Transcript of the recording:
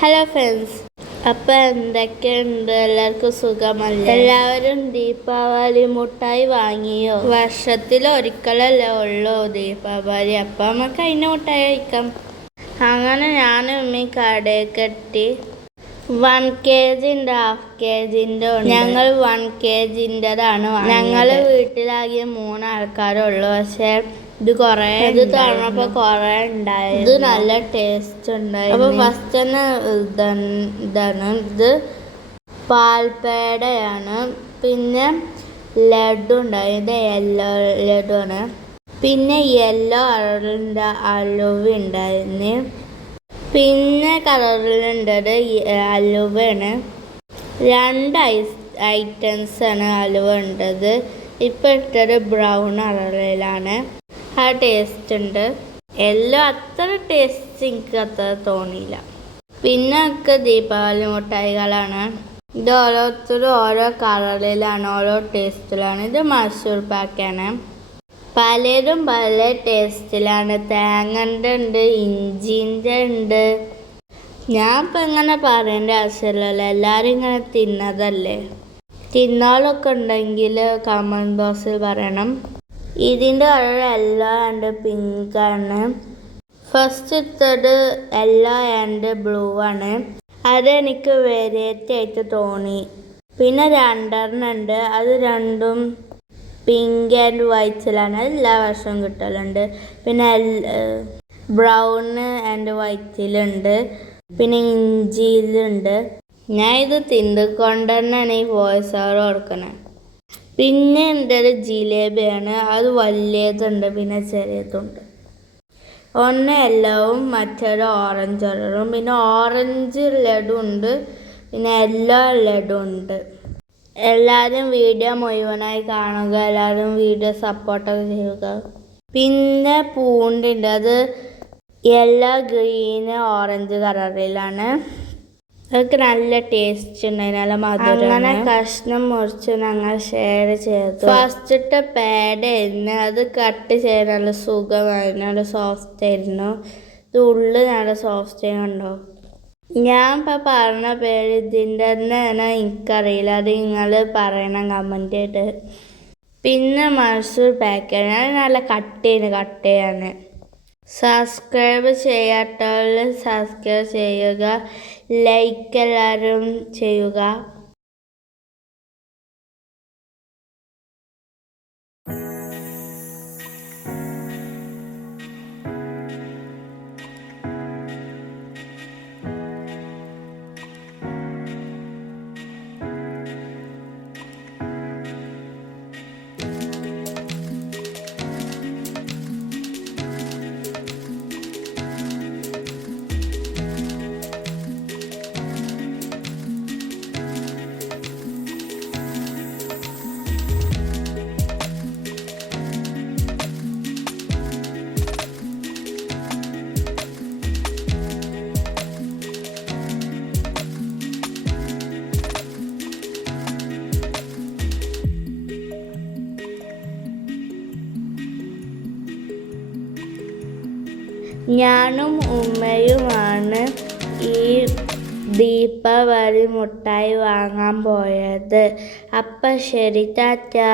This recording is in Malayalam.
ഹലോ ഫ്രണ്ട്സ്, അപ്പം എന്തൊക്കെയുണ്ട്? എല്ലാവർക്കും സുഖമല്ലേ? എല്ലാവരും ദീപാവലി മുട്ടായി വാങ്ങിയോ? വർഷത്തിലൊരിക്കലല്ലേ ഉള്ളൂ ദീപാവലി, അപ്പം നമുക്ക് അതിന് മുട്ടായി കഴിക്കാം. അങ്ങനെ ഞാനും ഉമ്മയും കടയൊക്കെ 1 kg ഉണ്ട്, 1/2 kg ഉണ്ട്. ഞങ്ങൾ 1 kg-ൻ്റെതാണ്. ഞങ്ങൾ വീട്ടിലാകെ 3 ആൾക്കാരുള്ളൂ. പക്ഷേ ഇത് തുറന്നപ്പോ കൊറേ ഉണ്ടായി. ഇത് നല്ല ടേസ്റ്റ് ഉണ്ടായി. അപ്പൊ ഫസ്റ്റ് തന്നെ ഇതാണ് ഇത് പാൽപ്പേടയാണ്. പിന്നെ ലഡു ഉണ്ടായി, ഇത് യെല്ലോ ലഡു ആണ്. പിന്നെ യെല്ലോ കളറിൻ്റെ അലുവ ഉണ്ടായിരുന്നു. പിന്നെ കളറിലുണ്ടത് അലുവയാണ്. 2 ഐറ്റംസ് ആണ് അലുവ ഉണ്ടത്. ഇപ്പം ഇട്ടത് ബ്രൗൺ കളറിലാണ്. ആ ടേസ്റ്റ് ഉണ്ട്. എല്ലാം അത്ര ടേസ്റ്റ് എനിക്ക് അത്ര തോന്നിയില്ല. പിന്നെ ഒക്കെ ദീപാവലി മുട്ടായികളാണ്. ഇത് ഓരോരുത്തരും ഓരോ കളറിലാണ്, ഓരോ ടേസ്റ്റിലാണ്. ഇത് മൈസൂർ പാക്കാണ്. പലതും പല ടേസ്റ്റിലാണ്. തേങ്ങൻ്റെ ഉണ്ട്, ഇഞ്ചിൻ്റെ ഉണ്ട്. ഞാൻ ഇപ്പം ഇങ്ങനെ പറയേണ്ട ആവശ്യമില്ലല്ലോ, എല്ലാവരും ഇങ്ങനെ തിന്നതല്ലേ. തിന്നാലൊക്കെ ഉണ്ടെങ്കിൽ കമൻറ്റ് ബോക്സിൽ പറയണം. ഇതിൻ്റെ കളർ യെല്ലോ ആൻഡ് പിങ്ക് ആണ്. ഫസ്റ്റ് ഇട്ടത് യെല്ലോ ആൻഡ് ബ്ലൂ ആണ്. അതെനിക്ക് വെറൈറ്റി ആയിട്ട് തോന്നി. പിന്നെ 2 ഉണ്ട്, അത് രണ്ടും പിങ്ക് ആൻഡ് വൈറ്റിലാണ്. എല്ലാ വർഷവും കിട്ടലുണ്ട്. പിന്നെ ബ്രൗൺ ആൻഡ് വൈറ്റിലുണ്ട്. പിന്നെ ഇഞ്ചിയിലുണ്ട്. ഞാൻ ഇത് തിന്നുകൊണ്ട് തന്നെയാണ് ഈ വോയിസ് ഓവർ കൊടുക്കുന്നത്. പിന്നെ എൻ്റെ ജിലേബിയാണ്. അത് വലിയതുണ്ട്, പിന്നെ ചെറിയതുണ്ട്. ഒന്ന് യെല്ലോവും മറ്റൊരു ഓറഞ്ച് കളറും. പിന്നെ ഓറഞ്ച് ലഡു ഉണ്ട്, പിന്നെ യെല്ലോ ലഡു ഉണ്ട്. എല്ലാവരും വീഡിയോ മുഴുവനായി കാണുക. എല്ലാവരും വീഡിയോ സപ്പോർട്ടൊക്കെ ചെയ്യുക. പിന്നെ പൂണ്ടുണ്ട്, അത് യെല്ലോ, ഗ്രീന്, ഓറഞ്ച് കളറിലാണ്. അതൊക്കെ നല്ല ടേസ്റ്റ് ഉണ്ടായി, നല്ല മധുരം. അങ്ങനെ കഷ്ണം മുറിച്ച് ഞങ്ങൾ ഷെയർ ചെയ്തു. ഫസ്റ്റത്തെ പേടായിരുന്നു, അത് കട്ട് ചെയ്യാൻ നല്ല സുഖമായിരുന്നു, നല്ല സോഫ്റ്റ് ആയിരുന്നു. ഇത് ഉള്ളിൽ നല്ല സോഫ്റ്റ് ഉണ്ടോ. ഞാൻ ഇപ്പം പറഞ്ഞ പേര് ഇതിൻ്റെ തന്നെ എനിക്കറിയില്ല, അത് നിങ്ങൾ പറയണം കമൻറ്റ് ചെയ്ത്. പിന്നെ മൈസൂർ പാക്കാണ്, അത് നല്ല കട്ടയാണ്. സബ്സ്ക്രൈബ് ചെയ്യാത്തവർ സബ്സ്ക്രൈബ് ചെയ്യുക, ലൈക്ക് എല്ലാവരും ചെയ്യുക. ഞാനും ഉമ്മയുമാണ് ഈ ദീപാവലി മുട്ടായി വാങ്ങാൻ പോയത്. അപ്പം ശരി, ടാറ്റാ.